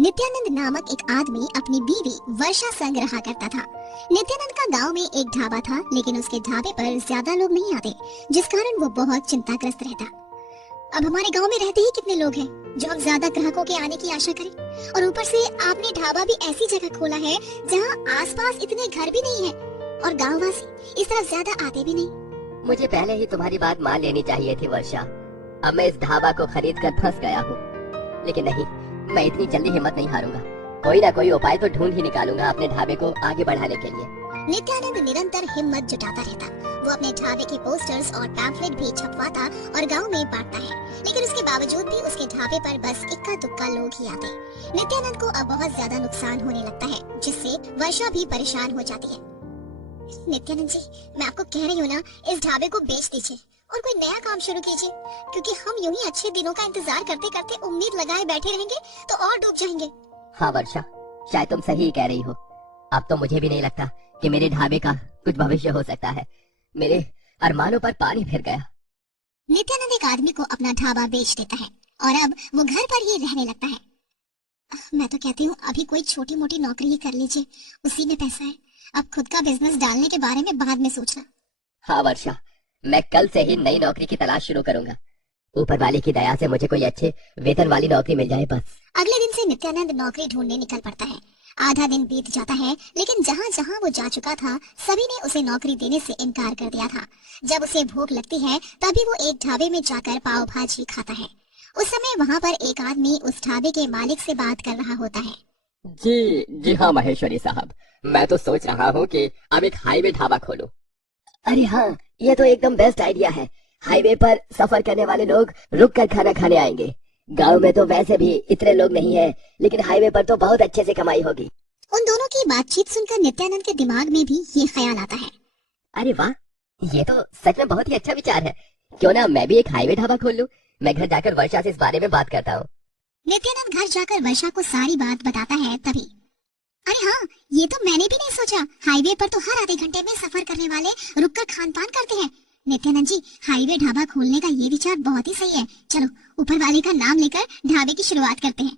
नित्यानंद नामक एक आदमी अपनी बीवी वर्षा संग रहा करता था। नित्यानंद का गांव में एक ढाबा था, लेकिन उसके ढाबे पर ज्यादा लोग नहीं आते, जिस कारण वो बहुत चिंताग्रस्त रहता। अब हमारे गांव में रहते ही कितने लोग हैं जो अब ज्यादा ग्राहकों के आने की आशा करें, और ऊपर से आपने ढाबा भी ऐसी जगह खोला है जहां आसपास इतने घर भी नहीं है और गांववासी इस तरफ ज्यादा आते भी नहीं। मुझे पहले ही तुम्हारी बात मान लेनी चाहिए थी वर्षा। अब मैं इस ढाबा को खरीद कर फंस गया हूँ, लेकिन नहीं, मैं इतनी जल्दी हिम्मत नहीं हारूंगा। कोई ना कोई उपाय तो ढूंढ ही निकालूंगा अपने ढाबे को आगे बढ़ाने के लिए। नित्यानंद निरंतर हिम्मत जुटाता रहता। वो अपने ढाबे के पोस्टर्स और पैम्फलेट भी छपवाता और गांव में बांटता है, लेकिन उसके बावजूद भी उसके ढाबे पर बस इक्का दुक्का लोग ही आते। नित्यानंद को अब बहुत ज्यादा नुकसान होने लगता है, जिससे वर्षा भी परेशान हो जाती है। नित्यानंद जी, मैं आपको कह रही हूँ ना, इस ढाबे को बेच दीजिए और कोई नया काम शुरू कीजिए, क्योंकि हम यूं ही अच्छे दिनों का इंतजार करते करते उम्मीद लगाए बैठे रहेंगे तो और डूब जाएंगे। हाँ वर्षा, शायद तुम सही कह रही हो। अब तो मुझे भी नहीं लगता कि मेरे ढाबे का कुछ भविष्य हो सकता है। मेरे अरमानों पर पानी फिर गया। नित्यानंद एक आदमी को अपना ढाबा बेच देता है और अब वो घर पर ही रहने लगता है। मैं तो कहती हूँ अभी कोई छोटी मोटी नौकरी ही कर लीजिए, उसी में पैसा है। अब खुद का बिजनेस डालने के बारे में बाद में सोचना। हाँ वर्षा, मैं कल से ही नई नौकरी की तलाश शुरू करूंगा। ऊपर वाले की दया से मुझे कोई अच्छे वेतन वाली नौकरी मिल जाए बस। अगले दिन से नित्यानंद नौकरी ढूंढने निकल पड़ता है। आधा दिन बीत जाता है, लेकिन जहाँ जहाँ वो जा चुका था सभी ने उसे नौकरी देने से इनकार कर दिया था। जब उसे भूख लगती है तभी वो एक ढाबे में जाकर पाव भाजी खाता है। उस समय वहाँ पर एक आदमी उस ढाबे के मालिक से बात कर रहा होता है। जी जी हाँ महेश्वरी साहब, मैं तो सोच रहा हूँ कि अब एक हाईवे ढाबा खोलूं। अरे हाँ, ये तो एकदम बेस्ट आइडिया है। हाईवे पर सफर करने वाले लोग रुक कर खाना खाने आएंगे। गांव में तो वैसे भी इतने लोग नहीं है, लेकिन हाईवे पर तो बहुत अच्छे से कमाई होगी। उन दोनों की बातचीत सुनकर नित्यानंद के दिमाग में भी ये ख्याल आता है। अरे वाह, ये तो सच में बहुत ही अच्छा विचार है। क्यों ना मैं भी एक हाईवे ढाबा खोल लूं। मैं घर जाकर वर्षा से इस बारे में बात करता हूँ। नित्यानंद घर जाकर वर्षा को सारी बात बताता है। तभी अरे हाँ, ये तो मैंने भी नहीं सोचा। हाईवे पर तो हर आधे घंटे में सफर करने वाले रुककर खान पान करते हैं। नित्यानंद जी, हाईवे ढाबा खोलने का ये विचार बहुत ही सही है। चलो ऊपर वाले का नाम लेकर ढाबे की शुरुआत करते हैं।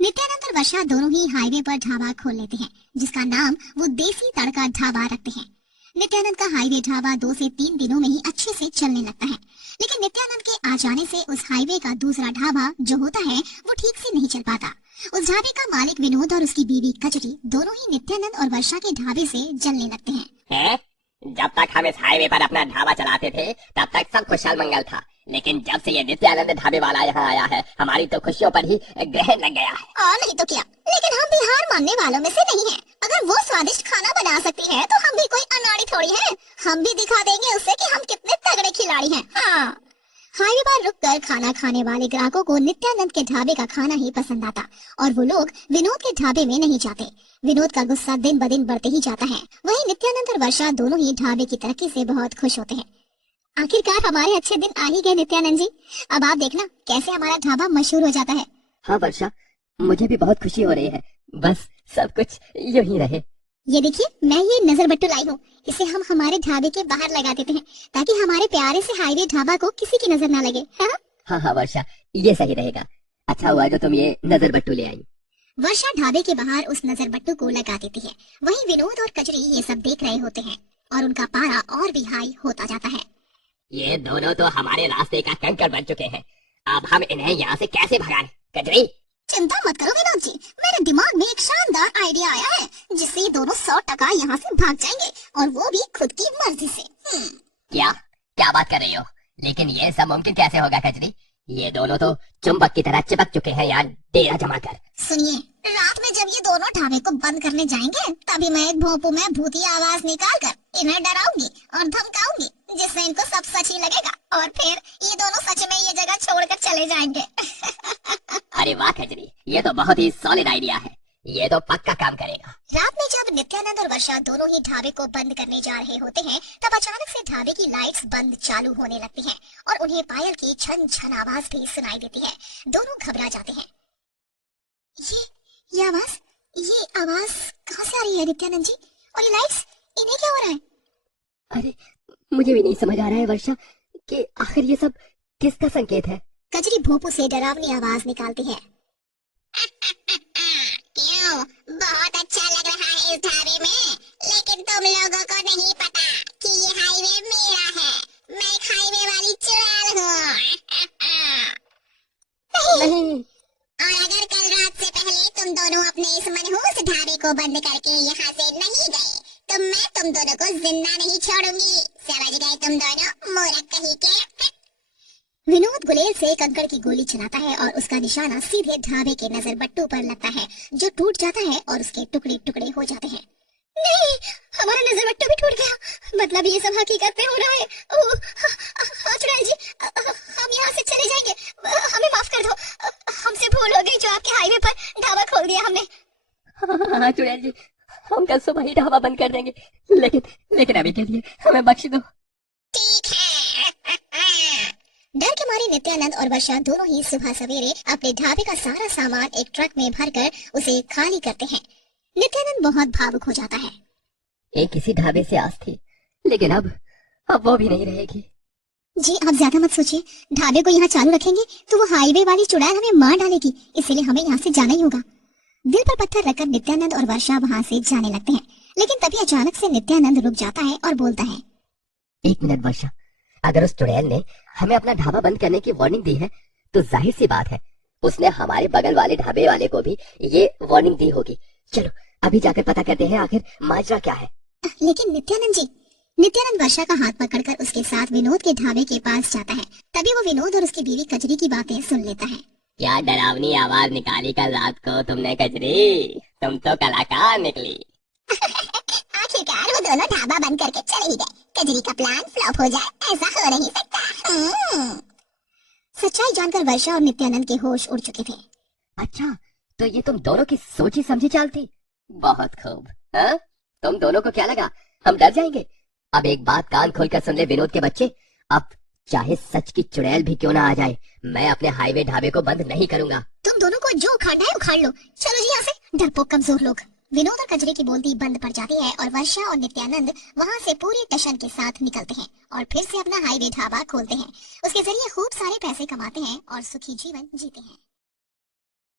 नित्यानंद और वर्षा दोनों ही हाईवे पर ढाबा खोल लेते हैं, जिसका नाम वो देसी तड़का ढाबा रखते हैं। नित्यानंद का हाईवे ढाबा 2 से 3 दिनों में ही अच्छे से चलने लगता है, लेकिन नित्यानंद के आ जाने से उस हाईवे का दूसरा ढाबा जो होता है वो ठीक से नहीं चल पाता। उस ढाबे का मालिक विनोद और उसकी बीवी कजरी दोनों ही नित्यानंद और वर्षा के ढाबे से जलने लगते हैं। जब तक हम इस हाईवे पर अपना ढाबा चलाते थे तब तक सब खुशहाल मंगल था, लेकिन जब से ये नित्यानंद ढाबे वाला यहाँ आया है हमारी तो खुशियों पर ही ग्रहण लग गया है। और नहीं तो क्या, लेकिन हम भी हार मानने वालों में से नहीं हैं। अगर वो स्वादिष्ट खाना बना सकती है तो हम भी कोई अनाड़ी थोड़ी हैं। हम भी दिखा देंगे उसे कि हम कितने तगड़े खिलाड़ी हैं। हाँ। हाईवे पर रुककर खाना खाने वाले ग्राहकों को नित्यानंद के ढाबे का खाना ही पसंद आता और वो लोग विनोद के ढाबे में नहीं जाते। विनोद का गुस्सा दिन ब दिन बढ़ते ही जाता है। वहीं नित्यानंद और वर्षा दोनों ही ढाबे की तरक्की से बहुत खुश होते हैं। आखिरकार हमारे अच्छे दिन आ ही गए नित्यानंद जी। अब आप देखना कैसे हमारा ढाबा मशहूर हो जाता है। हाँ वर्षा, मुझे भी बहुत खुशी हो रही है। बस सब कुछ यूं ही रहे। ये देखिए, मैं ये नजर बट्टू लाई हूँ। इसे हम हमारे ढाबे के बाहर लगा देते हैं ताकि हमारे प्यारे से हाईवे ढाबा को किसी की नजर ना लगे। हाँ हाँ वर्षा, ये सही रहेगा। अच्छा हुआ जो तुम ये नजर बट्टू ले आई। वर्षा ढाबे के बाहर उस नजर बट्टू को लगा देती है। वहीं विनोद और कजरी ये सब देख रहे होते हैं और उनका पारा और भी हाई होता जाता है। ये दोनों तो हमारे रास्ते का कंकड़ बन चुके हैं। अब हम इन्हें यहाँ से कैसे भगाएं? कजरी, चिंता मत करो विनोद जी, मेरे दिमाग में एक शानदार आइडिया आया है जिससे ये दोनों 100% यहाँ से भाग जाएंगे, और वो भी खुद की मर्जी से। क्या क्या बात कर रही हो? लेकिन ये सब मुमकिन कैसे होगा कजरी? ये दोनों तो चुंबक की तरह चिपक चुके हैं यार, डेरा जमा कर। सुनिए, रात में जब ये दोनों ढाबे को बंद करने जाएंगे तभी मैं एक भोंपू में भूतिया आवाज निकाल कर इन्हें डराऊंगी और धमकाऊंगी, जिससे इनको सब सच ही लगेगा और फिर ये दोनों सच में ये जगह छोड़कर चले जाएंगे। अरे वाह कजरी, ये तो बहुत ही सॉलिड आइडिया है। ये तो पक्का काम करेगा। रात में जब नित्यानंद और वर्षा दोनों ही ढाबे को बंद करने जा रहे होते हैं तब अचानक से ढाबे की लाइट्स बंद चालू होने लगती हैं और उन्हें पायल की छन छन आवाज भी सुनाई देती है। दोनों घबरा जाते हैं। ये आवाज कहाँ से आ रही है नित्यानंद जी? और ये लाइट्स, इन्हें क्या हो रहा है? अरे मुझे भी नहीं समझ आ रहा है वर्षा कि आखिर ये सब किसका संकेत है। कजरी भोंपू से डरावनी आवाज निकालती है। लेकिन तुम लोगों को नहीं पता कि ये हाईवे मेरा है। मैं एक हाईवे वाली चुड़ैल हूँ। नहीं। और अगर कल रात से पहले तुम दोनों अपने इस मनहूस ढाबे को बंद करके यहाँ से नहीं गए तो मैं तुम दोनों को जिंदा नहीं छोड़ूंगी। समझ गए तुम दोनों मूर्ख कहीं के। विनोद गुलेल से कंकड़ की गोली चलाता है और उसका निशाना सीधे ढाबे के नजर बट्टू पर लगता है, जो टूट जाता है और उसके टुकड़े टुकड़े हो जाते हैं। नहीं, हमारा नजर बट्टू भी टूट गया। मतलब ये सब हकीकत में हो रहा है। हाँ चुड़ैल जी, हम यहाँ से चले जाएंगे। हमें माफ कर दो। हमसे भूल हो गई जो आपके हाईवे पर ढाबा खोल दिया हमने। हाँ चुड़ैल जी, हम कल सुबह ही ढाबा बंद कर देंगे, लेकिन अभी के लिए हमें बख्श दो। ठीक है। डर के मारे नित्यानंद और वर्षा दोनों ही सुबह सवेरे अपने ढाबे का सारा सामान एक ट्रक में भरकर उसे खाली करते हैं। नित्यानंद बहुत भावुक हो जाता है। एक किसी ढाबे से आस थी, लेकिन अब वो भी नहीं रहेगी। जी आप ज्यादा मत सोचिए। ढाबे को यहाँ चालू रखेंगे तो वो हाईवे वाली चुड़ैल हमें मार डालेगी, इसलिए हमें यहाँ से जाना ही होगा। दिल पर पत्थर रखकर नित्यानंद और वर्षा वहाँ से जाने लगते हैं, लेकिन तभी अचानक से नित्यानंद रुक जाता है और बोलता है, एक मिनट वर्षा, अगर उस चुड़ैल ने हमें अपना ढाबा बंद करने की वार्निंग दी है तो जाहिर सी बात है उसने हमारे बगल वाले ढाबे वाले को भी ये वार्निंग दी होगी। चलो अभी जाकर पता करते हैं आखिर माजरा क्या है। लेकिन नित्यानंद जी। नित्यानंद वर्षा का हाथ पकड़कर उसके साथ विनोद के ढाबे के पास जाता है। तभी वो विनोद और उसकी बीवी कजरी की बातें सुन लेता है। क्या डरावनी आवाज निकाली कल रात को तुमने कजरी? तुम तो कलाकार निकली। आखिरकार वो दोनों ढाबा बंद करके चले ही गए। कजरी का प्लान फ्लॉप हो जाए ऐसा हो नहीं सकता। सच्चाई जानकर वर्षा और नित्यानंद के होश उड़ चुके थे। अच्छा, तो ये तुम दोनों की सोची समझी चाल थी। बहुत खूब। हाँ? तुम दोनों को क्या लगा हम डर जाएंगे? अब एक बात कान खोलकर सुन ले विनोद के बच्चे, अब चाहे सच की चुड़ैल भी क्यों ना आ जाए, मैं अपने हाईवे ढाबे को बंद नहीं करूंगा। तुम दोनों को जो उखाड़ना है उखाड़ लो। चलो जी यहाँ से, डरपोक कमजोर लोग। विनोद और कजरी की बोलती बंद पड़ जाती है और वर्षा और नित्यानंद वहाँ से पूरे टशन के साथ निकलते हैं और फिर से अपना हाईवे ढाबा खोलते हैं। उसके जरिए खूब सारे पैसे कमाते हैं और सुखी जीवन जीते हैं।